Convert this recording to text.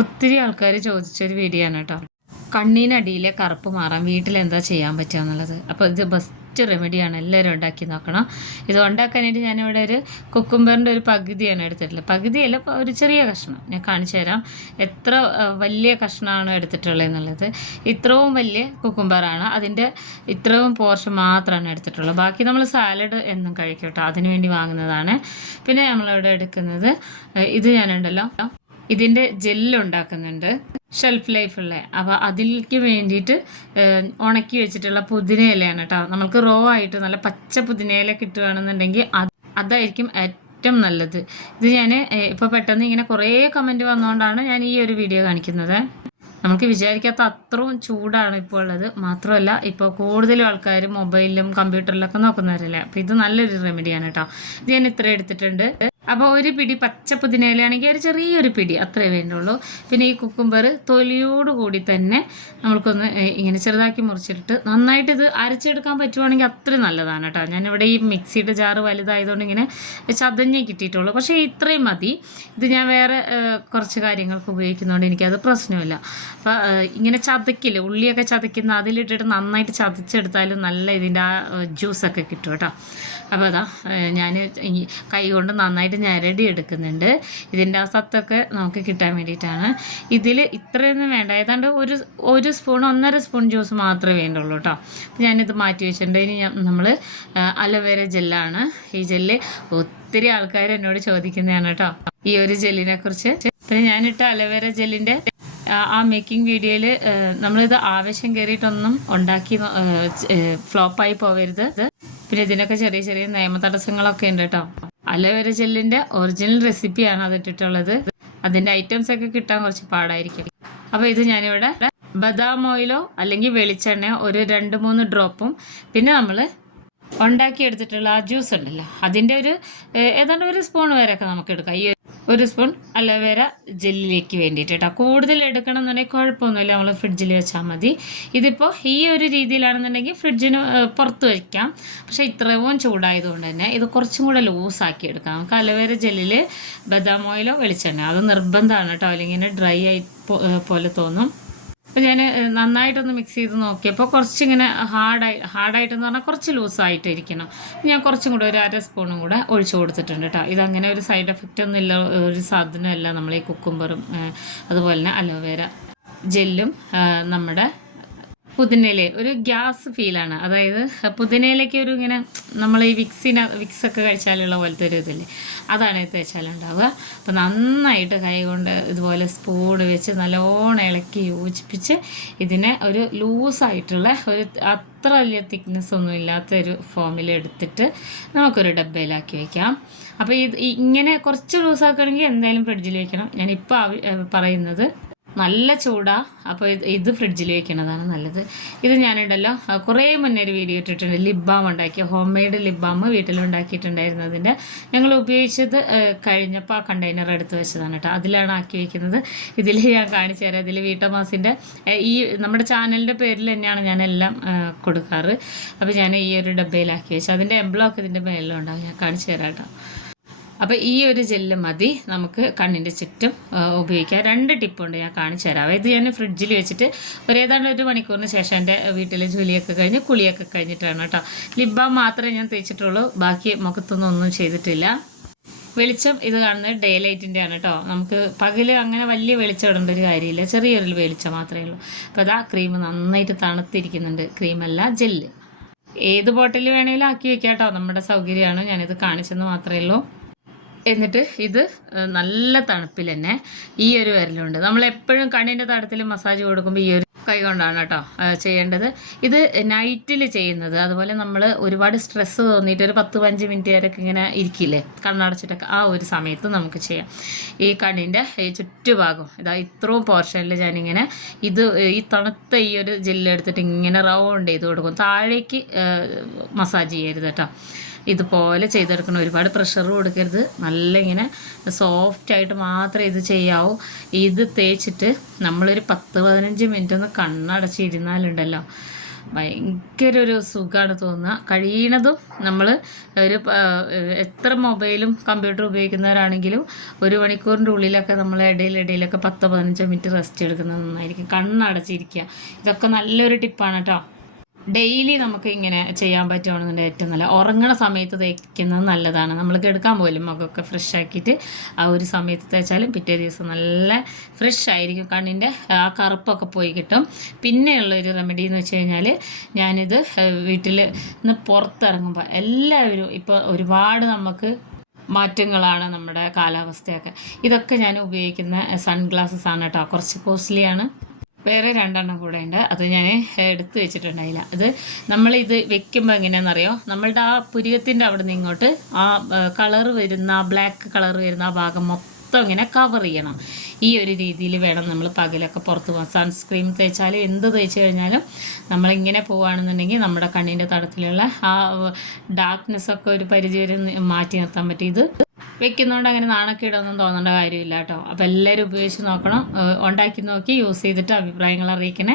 ഒത്തിരി ആൾക്കാർ ചോദിച്ചൊരു വീഡിയോ ആണ് കേട്ടോ. കണ്ണിനടിയിലെ കറുപ്പ് മാറാൻ വീട്ടിലെന്താ ചെയ്യാൻ പറ്റുക എന്നുള്ളത്. അപ്പോൾ ഇത് ബെസ്റ്റ് റെമഡിയാണ്, എല്ലാവരും ഉണ്ടാക്കി നോക്കണം. ഇത് ഉണ്ടാക്കാനായിട്ട് ഞാനിവിടെ ഒരു കുക്കുംബറിൻ്റെ ഒരു പകുതിയാണ് എടുത്തിട്ടുള്ളത്. പകുതിയല്ല, ഒരു ചെറിയ കഷ്ണം ഞാൻ കാണിച്ചു തരാം എത്ര വലിയ കഷ്ണമാണ് എടുത്തിട്ടുള്ളത് എന്നുള്ളത്. ഇത്രയും വലിയ കുക്കുംബറാണ്, അതിൻ്റെ ഇത്രയും പോർഷൻ മാത്രമാണ് എടുത്തിട്ടുള്ളത്. ബാക്കി നമ്മൾ സാലഡ് എന്നും കഴിക്കും കേട്ടോ, അതിന് വേണ്ടി വാങ്ങുന്നതാണ്. പിന്നെ നമ്മളിവിടെ എടുക്കുന്നത് ഇത് ഞാനുണ്ടല്ലോ, ഇതിൻ്റെ ജെല്ലുണ്ടാക്കുന്നുണ്ട്, ഷെൽഫ് ലൈഫുള്ള. അപ്പോൾ അതിലേക്ക് വേണ്ടിയിട്ട് ഉണക്കി വെച്ചിട്ടുള്ള പുതിനയിലയാണ് കേട്ടോ. നമുക്ക് റോ ആയിട്ട് നല്ല പച്ച പുതിനയില കിട്ടുകയാണെന്നുണ്ടെങ്കിൽ അതായിരിക്കും ഏറ്റവും നല്ലത്. ഇത് ഞാൻ ഇപ്പോൾ പെട്ടെന്ന് ഇങ്ങനെ കുറേ കമൻറ്റ് വന്നുകൊണ്ടാണ് ഞാൻ ഈ ഒരു വീഡിയോ കാണിക്കുന്നത്. നമുക്ക് വിചാരിക്കാത്ത അത്രയും ചൂടാണ് ഇപ്പോൾ ഉള്ളത്. മാത്രമല്ല ഇപ്പോൾ കൂടുതലും ആൾക്കാർ മൊബൈലിലും കമ്പ്യൂട്ടറിലൊക്കെ നോക്കുന്നവരല്ലേ. അപ്പോൾ ഇത് നല്ലൊരു റെമഡിയാണ് കേട്ടോ. ഇത് ഞാൻ ഇത്ര എടുത്തിട്ടുണ്ട്. അപ്പോൾ ഒരു പിടി പച്ച പുതിനയിലാണെങ്കിൽ ഒരു ചെറിയൊരു പിടി അത്രേ വേണ്ടുള്ളൂ. പിന്നെ ഈ കുക്കുംബർ തൊലിയോടുകൂടി തന്നെ നമ്മൾക്കൊന്ന് ഇങ്ങനെ ചെറുതാക്കി മുറിച്ചിട്ട് നന്നായിട്ട് ഇത് അരച്ചെടുക്കാൻ പറ്റുവാണെങ്കിൽ അത്രയും നല്ലതാണ് കേട്ടോ. ഞാനിവിടെ ഈ മിക്സിയുടെ ജാറ് വലുതായതുകൊണ്ട് ഇങ്ങനെ ചതഞ്ഞേ കിട്ടിയിട്ടുള്ളൂ. പക്ഷേ ഇത്രയും മതി. ഇത് ഞാൻ വേറെ കുറച്ച് കാര്യങ്ങൾക്ക് ഉപയോഗിക്കുന്നതുകൊണ്ട് എനിക്കത് പ്രശ്നമില്ല. അപ്പോൾ ഇങ്ങനെ ചതക്കില്ല, ഉള്ളിയൊക്കെ ചതയ്ക്കുന്ന അതിലിട്ടിട്ട് നന്നായിട്ട് ചതച്ചെടുത്താലും നല്ല ഇതിൻ്റെ ആ ജ്യൂസൊക്കെ കിട്ടും കേട്ടോ. അപ്പോൾ അതാ ഞാൻ കൈ കൊണ്ട് നന്നായിട്ട് ഞരടി എടുക്കുന്നുണ്ട്. ഇതിൻ്റെ ആ സത്തൊക്കെ നമുക്ക് കിട്ടാൻ വേണ്ടിയിട്ടാണ്. ഇതിൽ ഇത്രയൊന്നും വേണ്ട, ഏതാണ്ട് ഒരു സ്പൂൺ 1.5 സ്പൂൺ ജ്യൂസ് മാത്രമേ വേണ്ടുള്ളൂ കേട്ടോ. ഞാനിത് മാറ്റി വെച്ചിട്ടുണ്ട്. ഇനി നമ്മൾ അലോവേര ജെല്ലാണ്. ഈ ജെല്ല് ഒത്തിരി ആൾക്കാർ എന്നോട് ചോദിക്കുന്നതാണ് കേട്ടോ, ഈ ഒരു ജെല്ലിനെ കുറിച്ച്. പിന്നെ ഞാനിട്ട അലോവേര ജെല്ലിൻ്റെ ആ മേക്കിംഗ് വീഡിയോയിൽ നമ്മളിത് ആവശ്യം കയറിയിട്ടൊന്നും ഉണ്ടാക്കി ഫ്ലോപ്പായി പോകരുത്. പിന്നെ ഇതിനൊക്കെ ചെറിയ ചെറിയ നിയമ തടസ്സങ്ങളൊക്കെ ഉണ്ട് കേട്ടോ. അലോവേര ജെല്ലിൻ്റെ ഒറിജിനൽ റെസിപ്പിയാണ് അതിട്ടിട്ടുള്ളത്. അതിൻ്റെ ഐറ്റംസ് ഒക്കെ കിട്ടാൻ കുറച്ച് പാടായിരിക്കും. അപ്പോൾ ഇത് ഞാനിവിടെ ബദാം ഓയിലോ അല്ലെങ്കിൽ വെളിച്ചെണ്ണയോ ഒരു 2-3 ഡ്രോപ്പും പിന്നെ നമ്മൾ ഉണ്ടാക്കിയെടുത്തിട്ടുള്ള ആ ജ്യൂസ് ഉണ്ടല്ലോ അതിൻ്റെ ഏതാണ്ട് 1 സ്പൂൺ വരെയൊക്കെ നമുക്ക് എടുക്കാം. ഈ 1 സ്പൂൺ അലോവേര ജെല്ലിലേക്ക് വേണ്ടിയിട്ട് കേട്ടോ. കൂടുതൽ എടുക്കണം എന്നുണ്ടെങ്കിൽ കുഴപ്പമൊന്നുമില്ല, നമ്മൾ ഫ്രിഡ്ജിൽ വെച്ചാൽ മതി. ഇതിപ്പോൾ ഈ ഒരു രീതിയിലാണെന്നുണ്ടെങ്കിൽ ഫ്രിഡ്ജിന് പുറത്ത് വയ്ക്കാം. പക്ഷേ ഇത്രയും ചൂടായതുകൊണ്ട് തന്നെ ഇത് കുറച്ചും കൂടെ ലൂസാക്കി എടുക്കാം. നമുക്ക് അലോവേര ജെല്ലിൽ ബദാം ഓയിലോ വെളിച്ചെണ്ണ അത് നിർബന്ധമാണ് കേട്ടോ, അല്ലെങ്കിൽ ഡ്രൈ ആയി പോലെ തോന്നും. അപ്പോൾ ഞാൻ നന്നായിട്ടൊന്ന് മിക്സ് ചെയ്ത് നോക്കിയപ്പോൾ കുറച്ചിങ്ങനെ ഹാർഡായിട്ടെന്ന് പറഞ്ഞാൽ കുറച്ച് ലൂസായിട്ടിരിക്കണം. ഞാൻ കുറച്ചും കൂടെ ഒരു 1/2 സ്പൂണും കൂടെ ഒഴിച്ചു കൊടുത്തിട്ടുണ്ട് കേട്ടോ. ഇതങ്ങനെ ഒരു സൈഡ് എഫക്റ്റ് ഒന്നും ഇല്ല, ഒരു സാധനമല്ല. നമ്മൾ ഈ കുക്കുംബറും അതുപോലെ തന്നെ അലോവേര ജെല്ലും നമ്മുടെ പുതിനയില ഒരു ഗ്യാസ് ഫീലാണ്. അതായത് പുതിനയിലേക്ക് ഒരു ഇങ്ങനെ നമ്മൾ ഈ വിക്സൊക്കെ കഴിച്ചാലുള്ള പോലത്തെ ഒരു ഇതില്ലേ, അതാണ് ഇത് തേച്ചാലുണ്ടാവുക. അപ്പോൾ നന്നായിട്ട് കൈ കൊണ്ട് ഇതുപോലെ സ്പൂൺ വെച്ച് നല്ലോണം ഇളക്കി യോജിപ്പിച്ച് ഇതിനെ ഒരു ലൂസായിട്ടുള്ള ഒരു അത്ര വലിയ തിക്നെസ് ഒന്നും ഇല്ലാത്തൊരു ഫോമിൽ എടുത്തിട്ട് നമുക്കൊരു ഡബ്ബയിലാക്കി വയ്ക്കാം. അപ്പോൾ ഇങ്ങനെ കുറച്ച് ലൂസാക്കുകയാണെങ്കിൽ എന്തായാലും ഫ്രിഡ്ജിൽ വയ്ക്കണം. ഞാനിപ്പോൾ പറയുന്നത് നല്ല ചൂടാണ്, അപ്പോൾ ഇത് ഫ്രിഡ്ജിൽ വയ്ക്കുന്നതാണ് നല്ലത്. ഇത് ഞാനുണ്ടല്ലോ കുറേ മുന്നേ ഒരു വീഡിയോ ഇട്ടിട്ടുണ്ട്, ലിപ് ബാം ഉണ്ടാക്കിയ ഹോം മെയ്ഡ് ലിപ് ബാം വീട്ടിലുണ്ടാക്കിയിട്ടുണ്ടായിരുന്നതിൻ്റെ. ഞങ്ങൾ ഉപയോഗിച്ചത് കഴിഞ്ഞപ്പോൾ ആ കണ്ടെയ്നർ എടുത്ത് വെച്ചതാണ് കേട്ടോ, അതിലാണ് ആക്കി വയ്ക്കുന്നത്. ഇതിൽ ഞാൻ കാണിച്ചു തരാം. ഇതിൽ വീട്ടമാസിൻ്റെ ഈ നമ്മുടെ ചാനലിൻ്റെ പേരിൽ തന്നെയാണ് ഞാനെല്ലാം കൊടുക്കാറ്. അപ്പോൾ ഞാൻ ഈ ഒരു ഡബ്ബയിലാക്കി വെച്ചു. അതിൻ്റെ എംബ്ലോക്ക് ഇതിൻ്റെ മേലിലുണ്ടാവും, ഞാൻ കാണിച്ചു തരാം കേട്ടോ. അപ്പോൾ ഈ ഒരു ജെല്ല് മതി നമുക്ക് കണ്ണിൻ്റെ ചുറ്റും ഉപയോഗിക്കാം. 2 ടിപ്പുണ്ട്, ഞാൻ കാണിച്ചു തരാം. ഇത് ഞാൻ ഫ്രിഡ്ജിൽ വെച്ചിട്ട് ഏതാണ്ട് 1 മണിക്കൂറിന് ശേഷം എൻ്റെ വീട്ടിലെ ജോലിയൊക്കെ കഴിഞ്ഞ് കുളിയൊക്കെ കഴിഞ്ഞിട്ടാണ് കേട്ടോ. ലിപ് ബാം മാത്രമേ ഞാൻ തേച്ചിട്ടുള്ളൂ, ബാക്കി മുഖത്തൊന്നും ഒന്നും ചെയ്തിട്ടില്ല. വെളിച്ചം ഇത് കാണുന്നത് ഡേ ലൈറ്റിൻ്റെ ആണ് കേട്ടോ. നമുക്ക് പകൽ അങ്ങനെ വലിയ വെളിച്ചം ഇടേണ്ട ഒരു കാര്യമില്ല, ചെറിയൊരു വെളിച്ചം മാത്രമേ ഉള്ളൂ. അപ്പോൾ അതാ ക്രീം നന്നായിട്ട് തണുത്തിരിക്കുന്നുണ്ട്. ക്രീമല്ല, ജെല്ല്. ഏത് ബോട്ടിൽ വേണമെങ്കിലും ആക്കി വെക്കാം കേട്ടോ, നമ്മുടെ സൗകര്യമാണ്. ഞാനിത് കാണിച്ചെന്ന് മാത്രമേ ഉള്ളൂ. എന്നിട്ട് ഇത് നല്ല തണുപ്പിൽ തന്നെ ഈ ഒരു വിരലുണ്ട്. നമ്മളെപ്പോഴും കണ്ണിൻ്റെ തടത്തിൽ മസാജ് കൊടുക്കുമ്പോൾ ഈ ഒരു കൈ കൊണ്ടാണ് കേട്ടോ ചെയ്യേണ്ടത്. ഇത് നൈറ്റിൽ ചെയ്യുന്നത്. അതുപോലെ നമ്മൾ ഒരുപാട് സ്ട്രെസ്സ് തോന്നിയിട്ട് ഒരു 10-15 മിനിറ്റ് വരെയൊക്കെ ഇങ്ങനെ ഇരിക്കില്ലേ കണ്ണടച്ചിട്ടൊക്കെ, ആ ഒരു സമയത്ത് നമുക്ക് ചെയ്യാം. ഈ കണ്ണിൻ്റെ ചുറ്റുഭാഗം ഇത്രയും പോർഷനിൽ ഞാനിങ്ങനെ ഈ തണുത്ത ഈ ഒരു ജെല്ലെടുത്തിട്ട് ഇങ്ങനെ റൗണ്ട് ചെയ്ത് കൊടുക്കും. താഴേക്ക് മസാജ് ചെയ്യരുത് കേട്ടോ, ഇതുപോലെ ചെയ്തെടുക്കണം. ഒരുപാട് പ്രഷർ കൊടുക്കരുത്, നല്ല ഇങ്ങനെ സോഫ്റ്റായിട്ട് മാത്രമേ ഇത് ചെയ്യാവൂ. ഇത് തേച്ചിട്ട് നമ്മളൊരു 10-15 മിനിറ്റ് ഒന്ന് കണ്ണടച്ചിരുന്നാലുണ്ടല്ലോ ഭയങ്കര ഒരു സുഖമാണ് തോന്നുക. കഴിയണതും നമ്മൾ ഒരു എത്ര മൊബൈലും കമ്പ്യൂട്ടർ ഉപയോഗിക്കുന്നവരാണെങ്കിലും 1 മണിക്കൂറിൻ്റെ ഉള്ളിലൊക്കെ നമ്മൾ ഇടയിലൊക്കെ 10-15 മിനിറ്റ് റെസ്റ്റ് എടുക്കുന്നത് നന്നായിരിക്കും. കണ്ണടച്ചിരിക്കുക. ഇതൊക്കെ നല്ലൊരു ടിപ്പാണ് കേട്ടോ. ഡെയിലി നമുക്ക് ഇങ്ങനെ ചെയ്യാൻ പറ്റുകയാണെന്നുണ്ടെങ്കിൽ ഏറ്റവും നല്ല. ഉറങ്ങണ സമയത്ത് തേക്കുന്നത് നല്ലതാണ്. നമ്മൾ കിടക്കാൻ പോലും മുഖമൊക്കെ ഫ്രഷ് ആക്കിയിട്ട് ആ ഒരു സമയത്ത് തേച്ചാലും പിറ്റേ ദിവസം നല്ല ഫ്രഷ് ആയിരിക്കും. കണ്ണിൻ്റെ ആ കറുപ്പൊക്കെ പോയി കിട്ടും. പിന്നെയുള്ളൊരു റെമഡി എന്ന് വെച്ച് കഴിഞ്ഞാൽ, ഞാനിത് വീട്ടിൽ നിന്ന് പുറത്തിറങ്ങുമ്പോൾ എല്ലാവരും ഇപ്പോൾ ഒരുപാട് നമുക്ക് മാറ്റങ്ങളാണ് നമ്മുടെ കാലാവസ്ഥയൊക്കെ. ഇതൊക്കെ ഞാൻ ഉപയോഗിക്കുന്ന സൺഗ്ലാസസ് ആണ് കേട്ടോ. കുറച്ച് കോസ്റ്റ്ലിയാണ്. വേറെ 2 കൂടെ ഉണ്ട്. അത് ഞാൻ എടുത്ത് വെച്ചിട്ടുണ്ടായില്ല. അത് നമ്മളിത് വെക്കുമ്പോൾ എങ്ങനെയാണെന്നറിയോ, നമ്മളുടെ ആ പുരികത്തിൻ്റെ അവിടെ നിന്ന് ഇങ്ങോട്ട് ആ കളറ് വരുന്ന, ബ്ലാക്ക് കളർ വരുന്ന ആ ഭാഗം മൊത്തം ഇങ്ങനെ കവർ ചെയ്യണം. ഈ ഒരു രീതിയിൽ വേണം നമ്മൾ പകലൊക്കെ പുറത്ത് പോകാൻ. സൺസ്ക്രീൻ തേച്ചാൽ എന്ത് തേച്ച് കഴിഞ്ഞാലും നമ്മളിങ്ങനെ പോവുകയാണെന്നുണ്ടെങ്കിൽ നമ്മുടെ കണ്ണിൻ്റെ തടത്തിലുള്ള ആ ഡാർക്ക്നെസ്സൊക്കെ ഒരു പരിധി വരെ മാറ്റി നിർത്താൻ പറ്റും. ഇത് വെക്കുന്നതുകൊണ്ട് അങ്ങനെ നാണക്കേടൊന്നും തോന്നേണ്ട കാര്യമില്ല കേട്ടോ. അപ്പോൾ എല്ലാവരും ഉപയോഗിച്ച് നോക്കണം. ഉണ്ടാക്കി നോക്കി യൂസ് ചെയ്തിട്ട് അഭിപ്രായങ്ങൾ അറിയിക്കണേ.